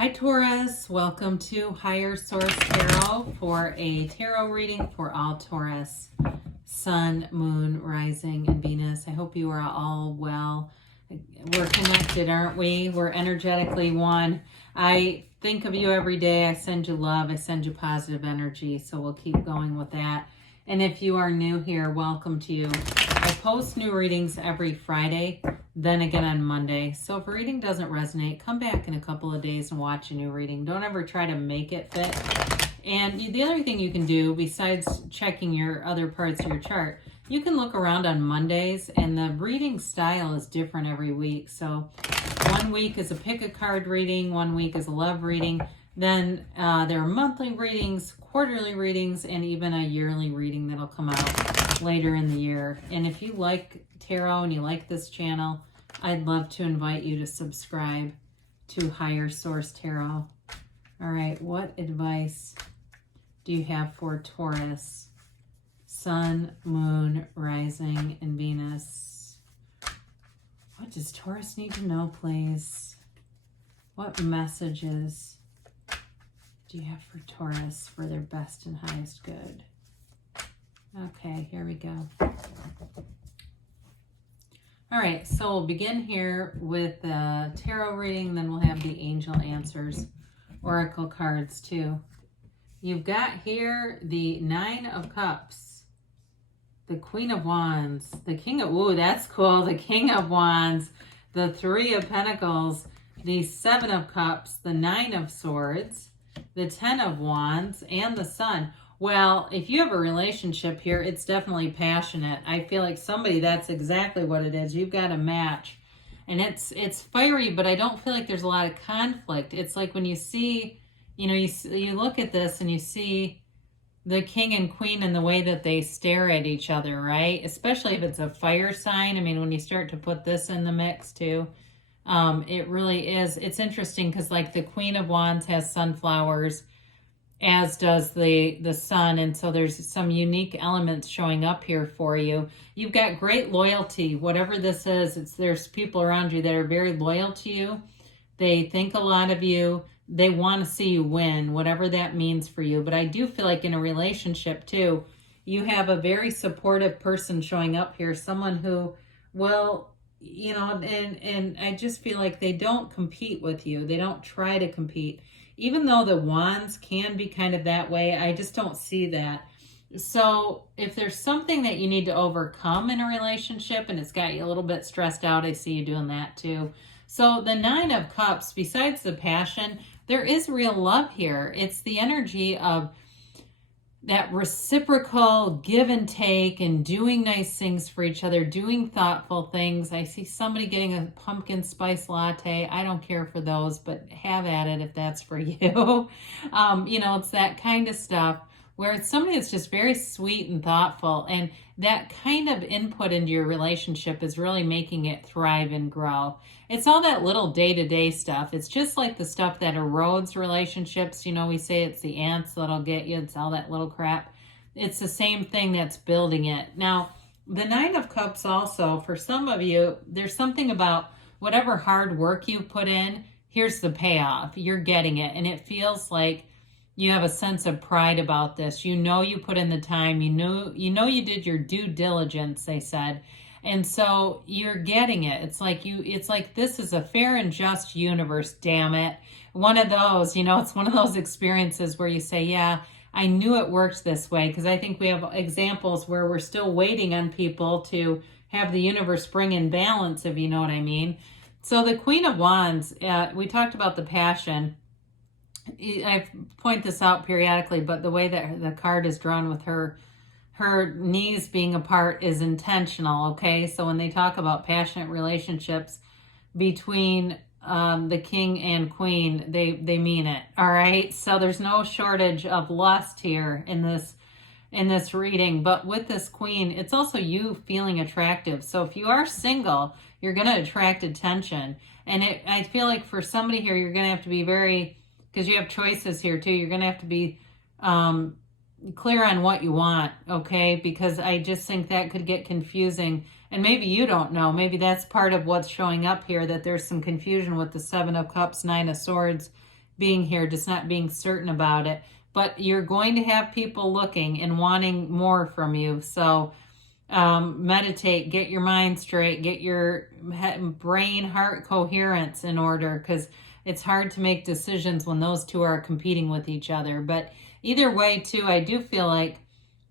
Hi Taurus, welcome to Higher Source Tarot for a tarot reading for all Taurus, Sun, Moon, Rising, and Venus. I hope you are all well. We're connected, aren't we? We're energetically one. I think of you every day. I send you love. I send you positive energy. So we'll keep going with that. And if you are new here, welcome to you. I post new readings every Friday, then again on Monday. So if a reading doesn't resonate, come back in a couple of days and watch a new reading. Don't ever try to make it fit. And the other thing you can do, besides checking your other parts of your chart, you can look around on Mondays, and the reading style is different every week. So one week is a pick a card reading, one week is a love reading. Then there are monthly readings, quarterly readings, and even a yearly reading that'll come out later in the year. And if you like tarot and you like this channel, I'd love to invite you to subscribe to Higher Source Tarot. All right, what advice do you have for Taurus, Sun, Moon, Rising, and Venus? What does Taurus need to know, please? What messages do you have for Taurus for their best and highest good? Okay, here we go. All right, so we'll begin here with the tarot reading, then we'll have the angel answers, oracle cards too. You've got here the Nine of Cups, the Queen of Wands, the King of, ooh, that's cool, the King of Wands, the Three of Pentacles, the Seven of Cups, the Nine of Swords, the Ten of Wands, and the Sun. Well, if you have a relationship here, it's definitely passionate. I feel like somebody, that's exactly what it is. You've got a match. And it's fiery, but I don't feel like there's a lot of conflict. It's like when you see, you look at this and you see the king and queen and the way that they stare at each other, right? Especially if it's a fire sign. I mean, when you start to put this in the mix too, it really is. It's interesting because like the Queen of Wands has sunflowers, as does the sun, and so there's some unique elements showing up here for you. You've got great loyalty, whatever this is. There's people around you that are very loyal to you. They think a lot of you. They want to see you win, whatever that means for you. But I do feel like in a relationship too, you have a very supportive person showing up here, someone who will, and I just feel like they don't compete with you. They don't try to compete. Even though the wands can be kind of that way, I just don't see that. So if there's something that you need to overcome in a relationship and it's got you a little bit stressed out, I see you doing that too. So the Nine of Cups, besides the passion, there is real love here. It's the energy of that reciprocal give and take and doing nice things for each other, doing thoughtful things. I see somebody getting a pumpkin spice latte. I don't care for those, but have at it if that's for you. It's that kind of stuff where it's somebody that's just very sweet and thoughtful. And that kind of input into your relationship is really making it thrive and grow. It's all that little day-to-day stuff. It's just like the stuff that erodes relationships. We say it's the ants that'll get you. It's all that little crap. It's the same thing that's building it. Now, the Nine of Cups also, for some of you, there's something about whatever hard work you put in, here's the payoff. You're getting it. And it feels like you have a sense of pride about this. You put in the time. You did your due diligence, they said. And so you're getting it. It's like this is a fair and just universe, damn it. One of those, it's one of those experiences where you say, yeah, I knew it worked this way, because I think we have examples where we're still waiting on people to have the universe bring in balance, if you know what I mean. So the Queen of Wands, we talked about the passion. I point this out periodically, but the way that the card is drawn with her knees being apart is intentional, okay? So when they talk about passionate relationships between the king and queen, they mean it, all right? So there's no shortage of lust here in this reading. But with this queen, it's also you feeling attractive. So if you are single, you're going to attract attention. And I feel like for somebody here, you're going to have to be because you have choices here too. You're going to have to be clear on what you want, okay? Because I just think that could get confusing. And maybe you don't know. Maybe that's part of what's showing up here, that there's some confusion with the Seven of Cups, Nine of Swords, being here, just not being certain about it. But you're going to have people looking and wanting more from you. So meditate, get your mind straight, get your brain heart coherence in order, because it's hard to make decisions when those two are competing with each other. But either way too, I do feel like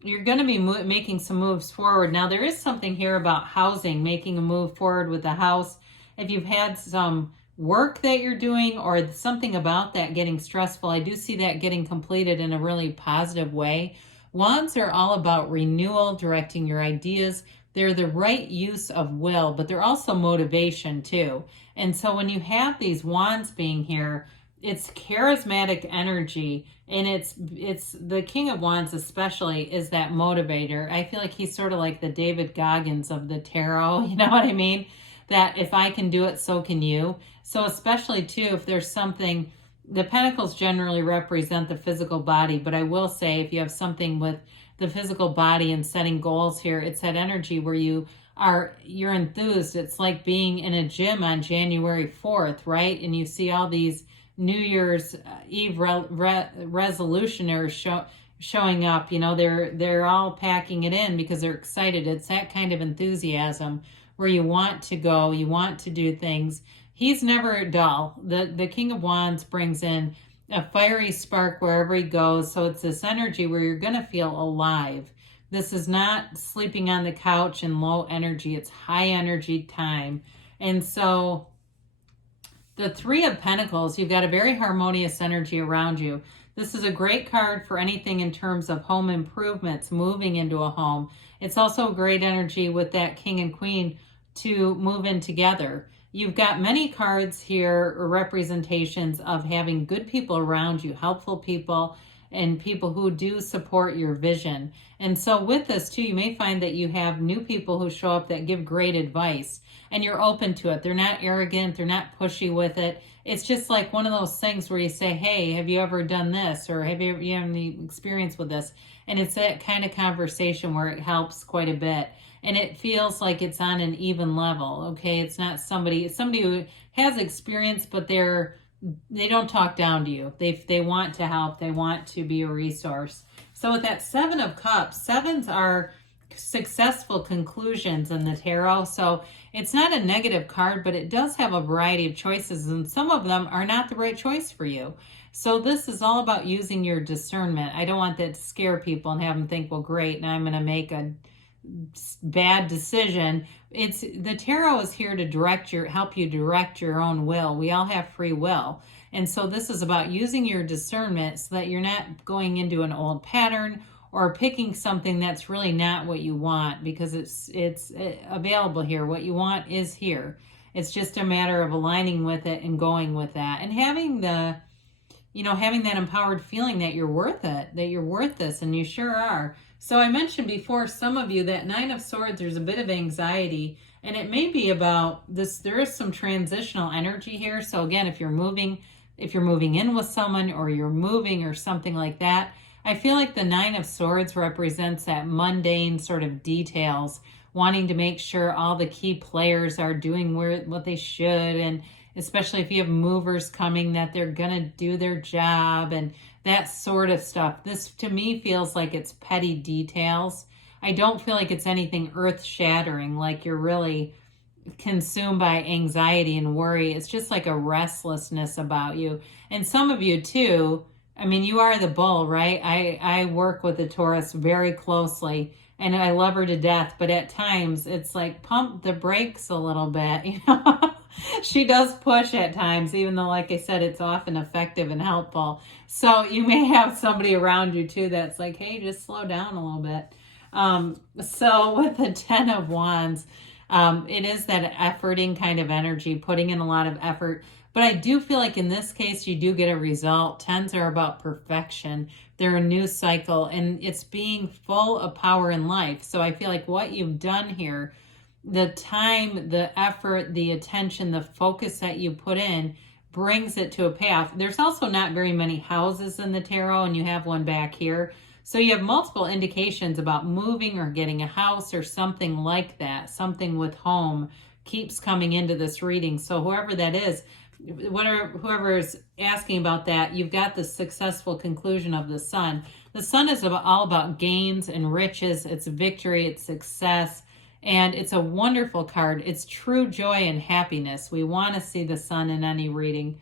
you're going to be making some moves forward. Now there is something here about housing, making a move forward with the house. If you've had some work that you're doing or something about that getting stressful, I do see that getting completed in a really positive way. Wands are all about renewal, directing your ideas. They're the right use of will, but they're also motivation too. And so when you have these wands being here, it's charismatic energy, and it's the King of Wands especially is that motivator. I feel like he's sort of like the David Goggins of the tarot, you know what I mean? That if I can do it, so can you. So especially too, if there's something, the pentacles generally represent the physical body, but I will say if you have something with the physical body and setting goals here, it's that energy where you're enthused. It's like being in a gym on January 4th, right? And you see all these New Year's Eve resolutioners showing up. You know, they're all packing it in because they're excited. It's that kind of enthusiasm where you want to go, you want to do things. He's never dull. The King of Wands brings in a fiery spark wherever he goes. So it's this energy where you're going to feel alive. This is not sleeping on the couch and low energy. It's high energy time. And so the Three of Pentacles, you've got a very harmonious energy around you. This is a great card for anything in terms of home improvements, moving into a home. It's also a great energy with that King and Queen to move in together. You've got many cards here, or representations of having good people around you, helpful people, and people who do support your vision. And so with this too, you may find that you have new people who show up that give great advice, and you're open to it. They're not arrogant, they're not pushy with it. It's just like one of those things where you say, hey, have you ever done this? Or have you have any experience with this? And it's that kind of conversation where it helps quite a bit. And it feels like it's on an even level, okay? It's not somebody who has experience, but they don't talk down to you. They want to help. They want to be a resource. So with that Seven of Cups, sevens are successful conclusions in the tarot. So it's not a negative card, but it does have a variety of choices, and some of them are not the right choice for you. So this is all about using your discernment. I don't want that to scare people and have them think, well, great, now I'm going to make a bad decision. It's the tarot is here to help you direct your own will. We all have free will. And so this is about using your discernment so that you're not going into an old pattern or picking something that's really not what you want, because it's available here. What you want is here. It's just a matter of aligning with it and going with that, and having that empowered feeling that you're worth it, that you're worth this, and you sure are. So I mentioned before, some of you, that Nine of Swords, there's a bit of anxiety, and it may be about this. There is some transitional energy here. So again, if you're moving in with someone, or you're moving or something like that, I feel like the Nine of Swords represents that mundane sort of details, wanting to make sure all the key players are doing what they should, and especially if you have movers coming, that they're going to do their job and that sort of stuff. This to me feels like it's petty details. I don't feel like it's anything earth-shattering, like you're really consumed by anxiety and worry. It's just like a restlessness about you. And some of you too, I mean, you are the bull, right? I work with the Taurus very closely, and I love her to death, but at times it's like, pump the brakes a little bit, you know? She does push at times, even though, like I said, it's often effective and helpful. So you may have somebody around you too that's like, hey, just slow down a little bit. So with the Ten of Wands, it is that efforting kind of energy, putting in a lot of effort. But I do feel like in this case, you do get a result. Tens are about perfection. They're a new cycle, and it's being full of power in life. So I feel like what you've done here, the time, the effort, the attention, the focus that you put in brings it to a payoff. There's also not very many houses in the tarot, and you have one back here. So you have multiple indications about moving or getting a house or something like that. Something with home keeps coming into this reading. So whoever that is, whoever is asking about that, you've got the successful conclusion of the Sun. The Sun is all about gains and riches. It's victory, it's success, and it's a wonderful card. It's true joy and happiness. We want to see the Sun in any reading.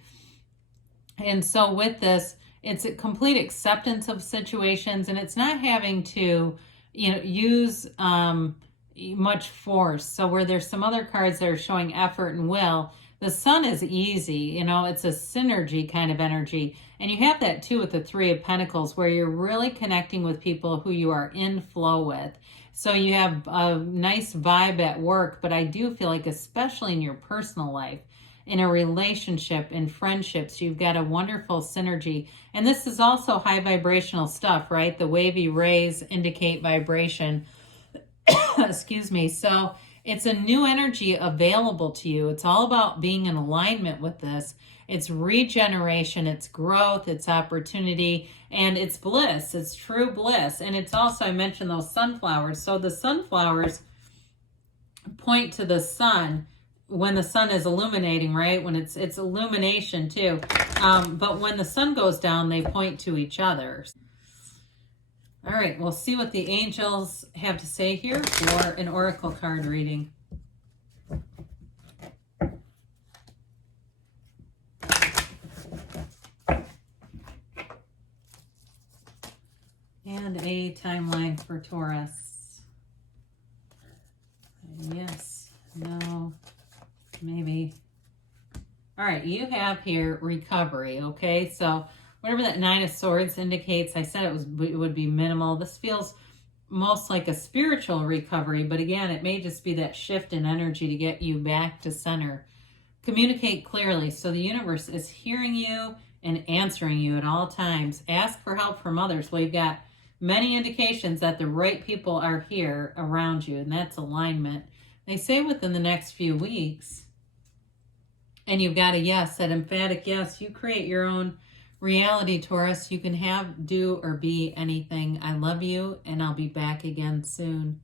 And so with this, it's a complete acceptance of situations, and it's not having to, use much force. So where there's some other cards that are showing effort and will, the Sun is easy, it's a synergy kind of energy. And you have that too with the Three of Pentacles, where you're really connecting with people who you are in flow with. So you have a nice vibe at work, but I do feel like, especially in your personal life, in a relationship, in friendships, you've got a wonderful synergy. And this is also high vibrational stuff, right? The wavy rays indicate vibration. Excuse me. So it's a new energy available to you. It's all about being in alignment with this. It's regeneration, it's growth, it's opportunity, and it's bliss. It's true bliss. And it's also, I mentioned those sunflowers. So the sunflowers point to the sun when the sun is illuminating, right? When it's illumination too. But when the sun goes down, they point to each other. All right, we'll see what the angels have to say here for an oracle card reading. And a timeline for Taurus. Yes, no, maybe. All right, you have here recovery, okay? So whatever that Nine of Swords indicates, I said it would be minimal. This feels most like a spiritual recovery, but again, it may just be that shift in energy to get you back to center. Communicate clearly so the universe is hearing you and answering you at all times. Ask for help from others. Well, you've got many indications that the right people are here around you, and that's alignment. They say within the next few weeks, and you've got a yes, that emphatic yes. You create your own reality, Taurus. You can have, do, or be anything. I love you, and I'll be back again soon.